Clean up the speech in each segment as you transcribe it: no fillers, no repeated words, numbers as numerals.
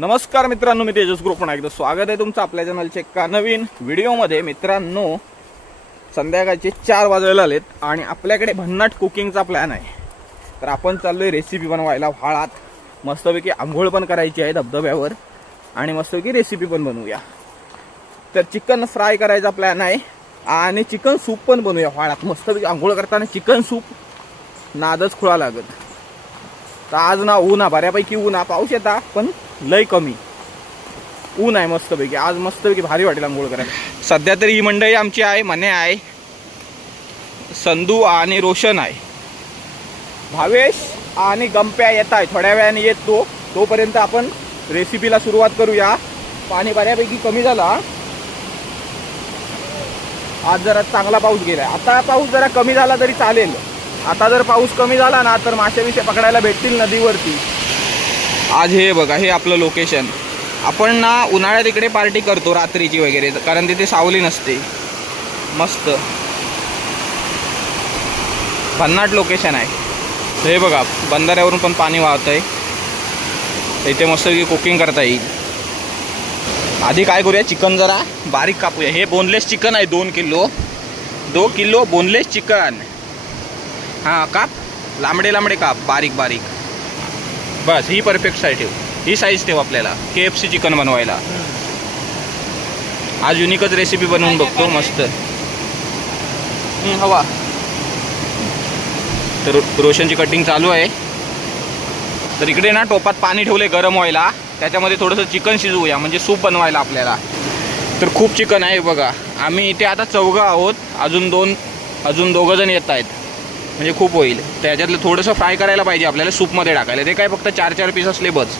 नमस्कार मित्रांनो, मी तेजस ग्रुप पुन्हा एकदा स्वागत आहे तुमचं आपल्या चॅनलच्या एका नवीन व्हिडिओमध्ये। मित्रांनो, संध्याकाळचे 4 वाजायला आलेत आणि आपल्याकडे भन्नाट कुकिंगचा प्लॅन आहे। तर आपण चाललोय रेसिपी बनवायला व्हाळात। मस्तपैकी आंघोळ पण करायची आहे धबधब्यावर आणि मस्तपैकी रेसिपी पण बनवूया। तर चिकन फ्राय करायचा प्लॅन आहे आणि चिकन सूप पण बनवूया व्हाळात। मस्तपैकी आंघोळ करताना चिकन सूप नादच खुळा लागत। तर आज ना ऊन आहे, बऱ्यापैकी ऊन आहे, पाऊस येता पण लय कमी ऊन आहे। मस्तपैकी आज मस्तपैकी भारी वाटेल आंघोळ करायला। सध्या तरी ही मंडळी आमची आहे, मने आहे, संधू आणि रोशन आहे, भावेश आणि गंप्या येत आहे, थोड्या वेळाने येतो। तोपर्यंत आपण रेसिपीला सुरुवात करूया। पाणी बऱ्यापैकी कमी झाला, आज जरा चांगला पाऊस गेलाय। आता पाऊस जरा कमी झाला तरी चालेल। आता जर पाऊस कमी झाला ना तर मासे विषय पकडायला भेटतील नदीवरती। आज हे बघा, हे आपलं लोकेशन। आपण ना उन्हाळ्यात इकडे पार्टी करतो रात्रीची वगैरे, कारण तिथे सावली नसते। मस्त भन्नाट लोकेशन आहे। हे बघा, बंधाऱ्यावरून पण पाणी वाहत आहे, इथे मस्त कुकिंग करता येईल। आधी काय करूया, चिकन जरा बारीक कापूया। हे बोनलेस चिकन आहे, 2 किलो बोनलेस चिकन। हां, काप, लांबडे लांबडे काप, बारीक बारीक, बस ही परफेक्ट साईज ठेव, ही साईज ठेव आपल्याला KFC चिकन बनवायला। आज युनिकच रेसिपी बनवून बघतो मस्त। हवा तर रोशनची कटिंग चालू आहे। तर इकडे ना टोपात पाणी ठेवले गरम व्हायला, त्याच्यामध्ये थोडंसं चिकन शिजवूया म्हणजे सूप बनवायला आपल्याला। तर खूप चिकन आहे बघा, आम्ही इथे आता 4 आहोत, अजून 2 जण येत आहेत, म्हणजे खूप होईल। त्याच्यातलं थोडंसं फ्राय करायला पाहिजे आपल्याला, सूपमध्ये टाकायला। ते काय फक्त 4 पीस असले बस,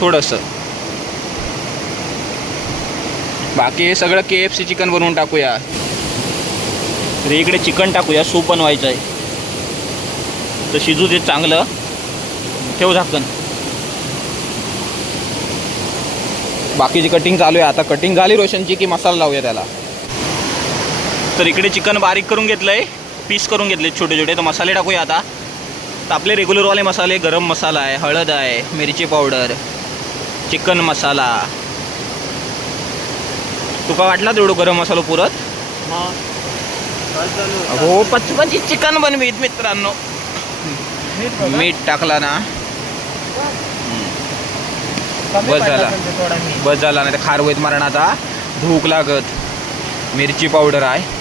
थोडंसं। बाकी हे सगळं KFC चिकन बनवून टाकूया। तर इकडे चिकन टाकूया, सूप बनवायचं आहे तर शिजू दे चांगलं, ठेव झाकण। बाकीची कटिंग चालू आहे, आता कटिंग झाली रोशनची की मसाला लावूया त्याला। तर इकडे चिकन बारीक करून घेतलंय, पीस करून घेतले छोटे छोटे। तर मसाले टाकूया आता। तर आपले रेग्युलरवाले मसाले, गरम मसाला आहे, हळद आहे, मिरची पावडर, चिकन मसाला। तुका वाटला तेवढं गरम मसाला पुरत? हो, 25 चिकन बनवीत मित्रांनो। मीठ टाकला ना बस झाला, नाही तर खार होईत मरणाचा, भूक लागत। मिरची पावडर आहे,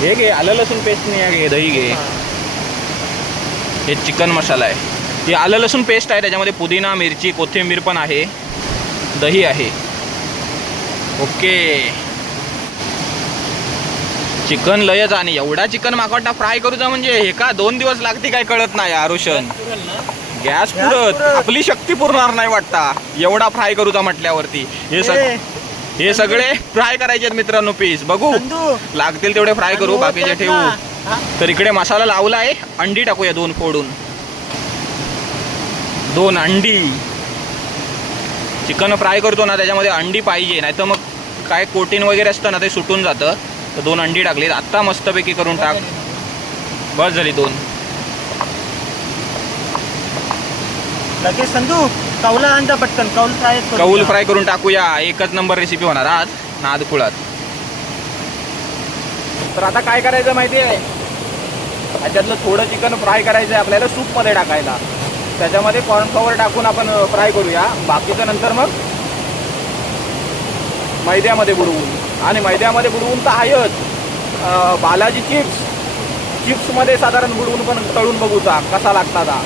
हे घे, आलं लसूण पेस्ट नाही आहे, घे दही घे। हे चिकन मसाला आहे, हे आलं लसूण पेस्ट आहे, त्याच्यामध्ये पुदिना, मिरची, कोथिंबीर पण आहे, दही आहे। ओके, चिकन लयच। आणि एवढा चिकन मागवटा फ्राय करूचा म्हणजे हे का 2 दिवस लागते काय कळत नाही आरुषन। गॅस पुरत, आपली शक्ती पुरणार नाही वाटता एवढा फ्राय करूचा म्हटल्यावरती। हे सगळे फ्राय करायचे आहेत मित्रांनो, पीस बघू लागतील तेवढे फ्राय करू, बाकीचे ठेवू। तर इकडे मसाला लावला आहे, अंडी टाकूया 2 फोडून, 2 अंडी। चिकन फ्राय करतो ना त्याच्यामध्ये अंडी पाहिजे, नाही तर मग काय कोटिन वगैरे असतं ना ते सुटून जातं। तर 2 अंडी टाकली, आत्ता मस्तपैकी करून टाक, बस झाली 2। लगेच संधू कौला आणता पटकन, कौल फ्राय करून टाकूया। एकच नंबर रेसिपी होणार आज नादखुळात। तर आता काय करायचं माहिती आहे, ह्याच्यातलं थोडं चिकन फ्राय करायचं आहे आपल्याला सूपमध्ये टाकायला। त्याच्यामध्ये कॉर्नफ्लॉवर टाकून आपण फ्राय करूया, बाकीचं नंतर मग मैद्यामध्ये बुडवून। आणि मैद्यामध्ये बुडवून तर आहेच, बालाजी चिप्समध्ये साधारण बुडवून पण तळून बघूचा कसा लागता।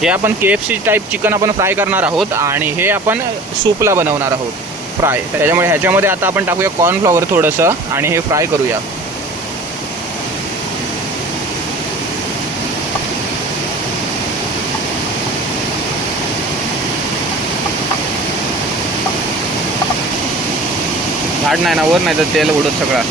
हे आपण KFC टाईप चिकन आपण फ्राय करणार आहोत आणि हे आपण सूपला बनवणार आहोत फ्राय। त्याच्यामुळे ह्याच्यामध्ये आता आपण टाकूया कॉर्नफ्लॉवर थोडंसं आणि हे फ्राय करूया। घाट नाही ना वर, नाही तर तेल उडत सगळा।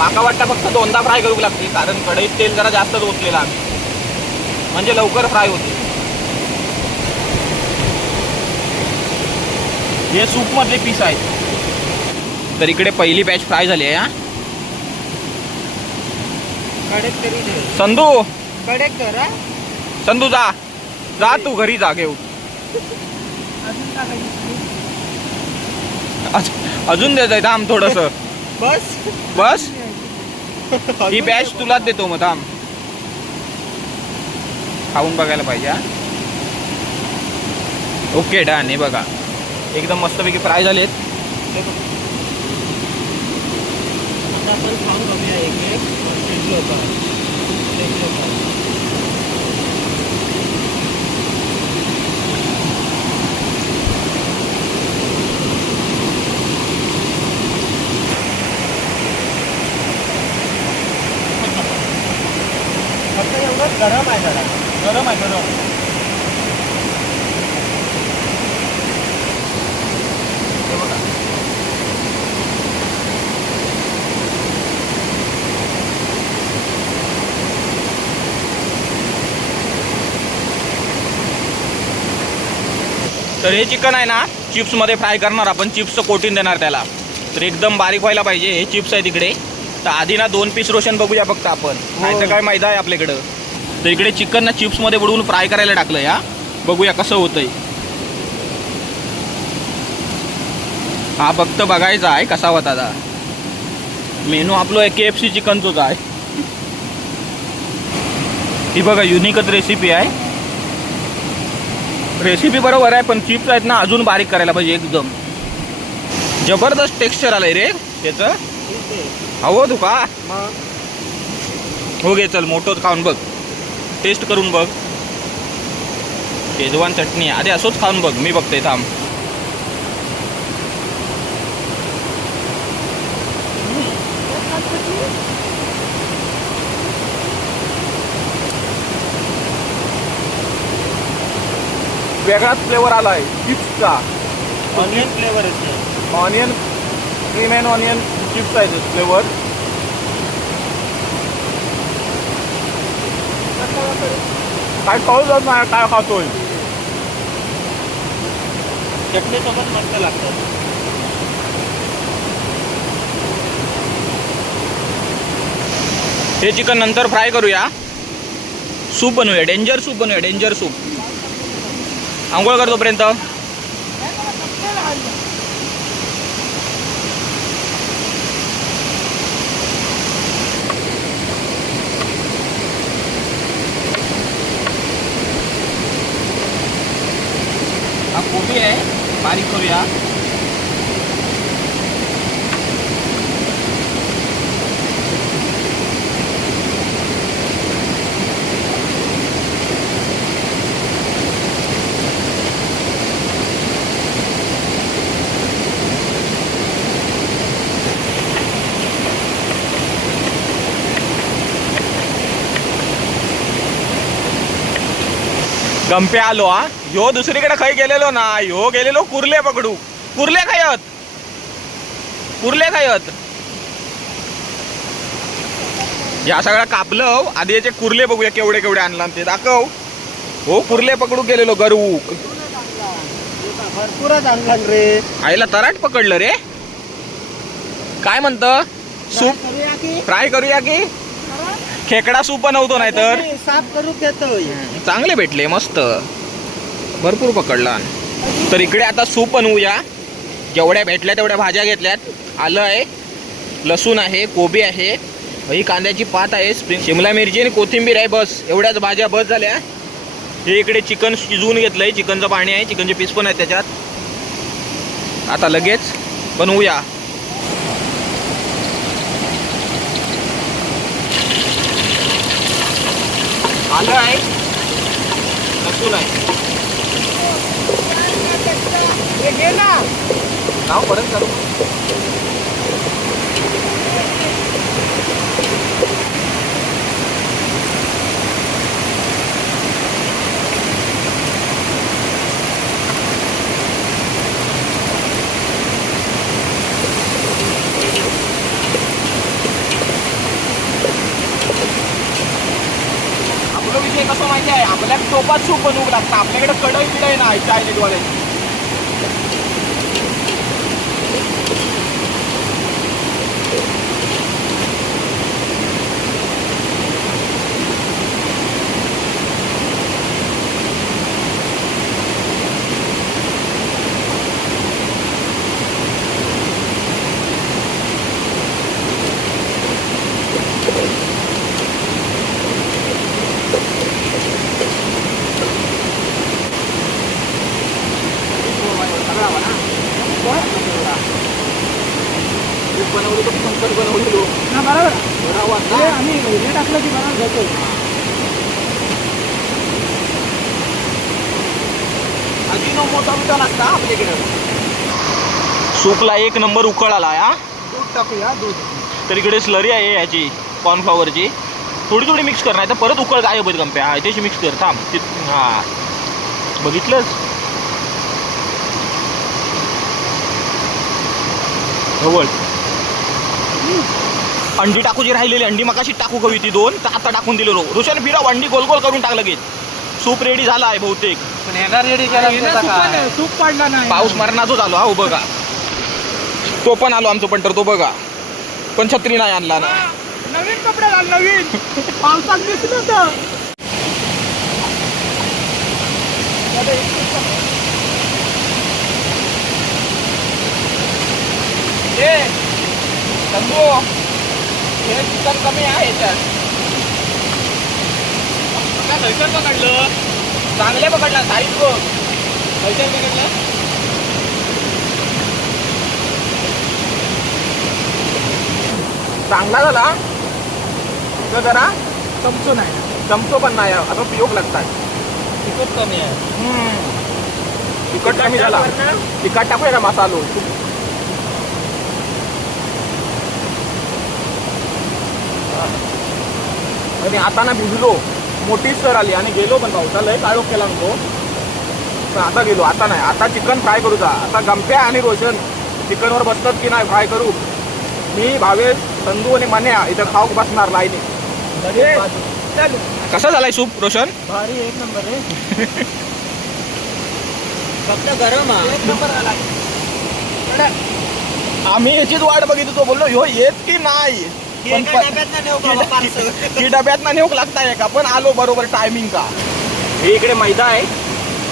माका वाटतं फक्त दोनदा फ्राय करू लागते, कारण कढईत तेल जरा जास्तच ओतलेलं आम्ही, म्हणजे लवकर फ्राय होते. हे सूप मधले पीस आहेत. तर इकडे पहिली बॅच फ्राय झाली आहे. कडेक तरी दे. संधू कडेक कर हा. संधू जा जा, तू घरी जा घेऊ. अजून टाकायची. अजून देत आहे थांब थोडस. बस बस ही बॅच तुलाच देतो मग थांब. खाऊन बघायला पाहिजे हा. Okay done. हे बघा एकदम मस्तपैकी फ्राय झालेत. आता आपण खाऊन बघूया एक एक. टेस्टी होता. टेस्टी होता. फक्त एवढं गरम आहे जरा. गरम आहे गरम. हे बघा. तर हे चिकन आहे ना चिप्समध्ये फ्राय करणार आपण. चिप्सचं कोटिंग देणार त्याला. तर एकदम बारीक व्हायला पाहिजे. हे चिप्स आहे तिकडे. तर आधी ना 2 पीस रोशन बघूया फक्त आपण. नाहीतर काय मैदा आहे आपल्याकडं. तर इकडे चिकन ना चिप्समध्ये बुडवून फ्राय करायला टाकलं या. बघूया कसं होतंय. हा फक्त बघायचा आहे कसा होता आता. मेनू आपलं KFC चिकनचंच आहे. ही बघा युनिकच रेसिपी आहे. रेसिपी बरोबर आहे, पण चिप्स आहेत ना अजून बारीक करायला पाहिजे. एकदम जबरदस्त टेक्स्चर आलंय रे त्याचं. हवं तू का हो घे. चल मोठंच खाऊन बघ. टेस्ट करून बघ. शेजवान चटणी आधी असंच खाऊन बघ. मी बघते थांब. वेगळाच फ्लेवर आला आहे चिप्सचा. ऑनियन फ्लेवर येते. Onion cream and onion chips आहे फ्लेवर. काय कळू जात नाही काय खातोय. चटणीसोबत मस्त लागतं. हे चिकन नंतर फ्राय करूया. सूप बनवूया. डेंजर सूप बनवूया. Danger soup. आंघोळ कर तोपर्यंत. हा कोबी आहे बारीक करूया. गंपे आलो हा. ह्यो दुसरीकडे खाई गेलेलो ना. ह्यो गेलेलो कुर्ले पकडू. कुर्ले खायत. कुर्ले खायत. या सगळं कापलं. आधी याचे कुर्ले बघूया केवढे केवढे आणला ते दाखव. हो कुर्ले पकडू गेलेलो गरू. भरपूरच आणलं रे. आईला तराट पकडलं रे. काय म्हणतं सूप फ्राय करूया की खेकडा सूप बनवतो नाही तर. साफ करू घेतोय. चांगले भेटले मस्त. भरपूर पकडला. तर इकडे आता सूप बनवूया. जेवढ्या भेटल्या तेवढ्या भाज्या घेतल्यात. आलं आहे, लसूण आहे, कोबी आहे, ही कांद्याची पात आहे, स्प्रिंग शिमला मिरची आणि कोथिंबीर आहे. बस एवढ्याच भाज्या बस झाल्या. हे इकडे चिकन शिजवून घेतलंय. चिकनचं पाणी आहे. चिकनचे पीस पण आहेत त्याच्यात. आता लगेच बनवूया. आलं आहे, लसूण आहे. नाव परत करू. ब्लॅक टोपात सूप बनवू लागतं. आपल्याकडे कढई बिडाई नाही चायनीजवाल्याची. बनवलं तर पंकज बनवलेलो ना बरोबर आम्ही हे टाकलं की बरोबर घेतो. मोठा उठा लागता आपल्याकडे. सूपला एक नंबर उकळ आला या. दूध टाकूया दूध. तर इकडे स्लरी आहे याची कॉर्नफ्लॉवरची. थोडी थोडी मिक्स करणार तर परत उकळ गायब होत गंप्या. हा त्याची मिक्स कर थांब. हा बघितलंच ढवळ. अंडी टाकूची राहिलेली अंडी मगाशी टाकू कवी ती 2 तर आता टाकून दिलेलो. रोशन फिरव अंडी गोल गोल करून टाकलं लगेच. सूप रेडी झाला आहे बहुतेक. पण येणार रेडी केला सूप पडला नाही. पाऊस मरणाचो झालो हा. बघा तो पण आलो आमचं पण तर तो बघा पण छत्री नाही आणला ना. नवीन कपडे घाल नवीन. पावसात दिसलं तर संगो हे चिकन कमी आहे याच्यात. धैसर पकडलं चांगले पकडला साईज बघ. धैसर पकडलं चांगला झाला तर जरा चमचो नाही. चमचो पण नाही आता पियोग लागतात. तिखट कमी आहे. तिखट कमी झाला. तिखट टाकूया का मसालो. आणि आता ना भिजलो मोठी सर आली आणि गेलो पण पावसाला काळोख केला नको. पण आता गेलो आता नाही. आता चिकन फ्राय करू जा. आता गंप्या आणि रोशन चिकनवर बसतात की नाही फ्राय करू. मी भावेश संधू आणि मन्या इथं खाऊक बसणार लाईनी. कसा झालाय सूप रोशन. भारी एक नंबर आहे. फक्त गरम आहे. एक नंबर आला. आम्ही याचीच वाट बघित होतो. बोललो ह्यो येत की नाही. की डब्यात ना नेऊक लागताय का. पण आलो बरोबर टायमिंग का. हे इकडे मैदा आहे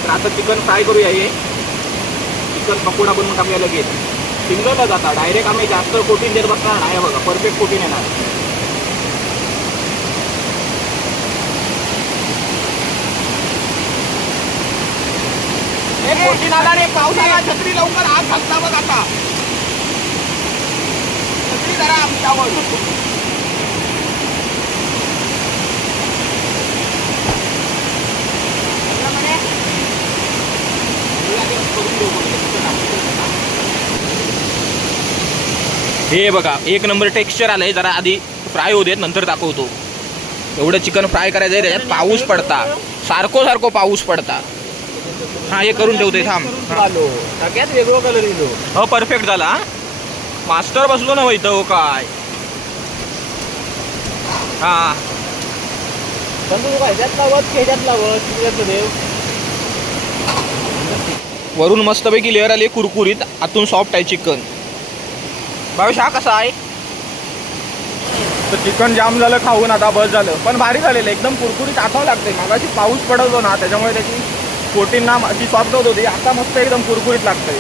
तर आता चिकन फ्राय करूया. हे चिकन पकोडा बनवून टाकूया लगेच. सिंगलच जाता डायरेक्ट आम्ही जास्त कोटिंग देत बसणार नाही. बघा परफेक्ट कोटिंग येणार. कोटिंग आला रे. पाऊस आला. छत्री लवकर हात घातला बघ. आता छत्री जरा आमच्यावर. हे बघा एक नंबर टेक्स्चर आलंय. जरा आधी फ्राय होऊ देत नंतर दाखवतो. एवढं चिकन फ्राय करायचं आहे. त्याच्यात पाऊस पडता सारखो पाऊस पडता. हा हे करून ठेवते थांब. सगळ्यात वेगळं कलर येतो. हो परफेक्ट झाला. मास्टर बसलो ना इथं. हो काय हा ह्याच्यात लावत की ह्याच्यात लावत देव. वरून मस्तपैकी लेअर आली कुरकुरीत. आतून सॉफ्ट आहे चिकन. भावेश हा कसा आहे. तर चिकन जाम झालं खाऊन आता बस झालं. पण भारी झालेलं एकदम कुरकुरीत आठावं लागते. मागाशी पाऊस पडवतो ना त्याच्यामुळे त्याची कोटिंग ना ती सॉफ्ट होत होती. आता मस्त एकदम कुरकुरीत लागतंय.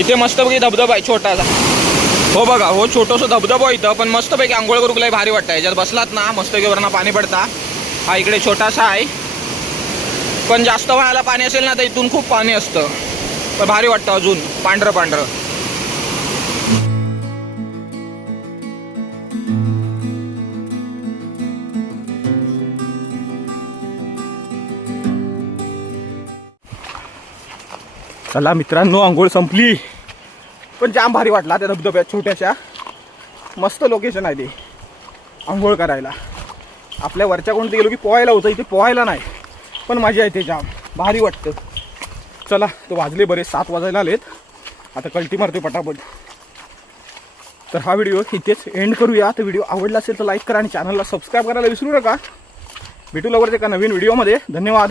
इथे मस्तपैकी धबधबा आहे छोटासा. हो बघा हो छोटंसं धबधबा इथं. पण मस्तपैकी आंघोळ करू लय भारी वाटतं. याच्यात बसलात ना मस्तपैकी वरना पाणी पडता. हा इकडे छोटासा आहे. पण जास्त वेळाला पाणी असेल ना तर इथून खूप पाणी असतं. पण भारी वाटतं अजून पांढरं पांढरं. चला मित्रांनो, आंघोळ संपली, पण जाम भारी वाटला त्या धबधब्यात छोट्याशा. मस्त लोकेशन आहे ते आंघोळ करायला. आपल्या वरच्या कोणते गेलो की पोहायला होतं, इथे पोहायला नाही, पण मजा येते, जाम भारी वाटतं. चला, तो वाजले बरेच 7 वाजायला आलेत. आता कल्टी मारते पटापट. तर हा व्हिडिओ इथेच एंड करूया. तर व्हिडिओ आवडला असेल तर लाईक करा आणि चॅनलला सबस्क्राईब करायला विसरू नका. भेटू लवकरच एका नवीन व्हिडिओमध्ये. धन्यवाद.